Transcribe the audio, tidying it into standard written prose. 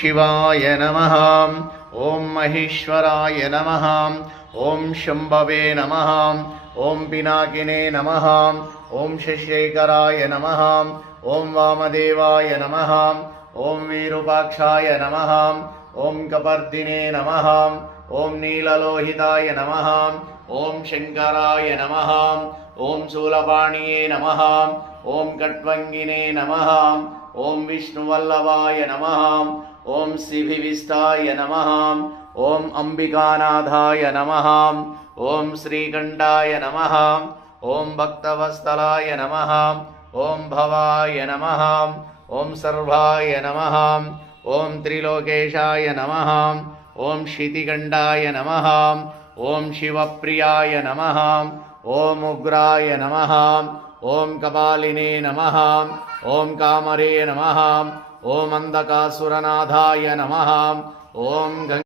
शिवाय नमः। ॐ महेश्वराय नमः। ॐ शम्भवे नमः। ॐ पिनाकिने नमः। ॐ शशिशेखराय नमः। ॐ वामदेवाय नमः। ॐ विरूपाक्षाय नमः। ॐ कपर्दिने नमः। ॐ नीललोहिताय नमः। ॐ शङ्कराय नमः। ॐ शूलपाणिये नमः। ॐ कट्वङ्गिने नमः। ॐ विष्णुवल्लभाय नमः। ॐ सिभिविष्टाय नमः। ॐ अम्बिकानाथाय नमः। ॐ श्रीकण्ठाय नमः। ॐ भक्तवत्सलाय नमः। ॐ भवाय नमः। ॐ सर्वाय नमः। ॐ त्रिलोकेशाय नमः। ॐ शितिकण्ठाय नमः। ॐ शिवप्रियाय नमः। ॐ उग्राय नमः। ॐ कपालिने नमः। ॐ कामरे नमः। ॐ अन्धकासुरनाथाय नमः। ॐ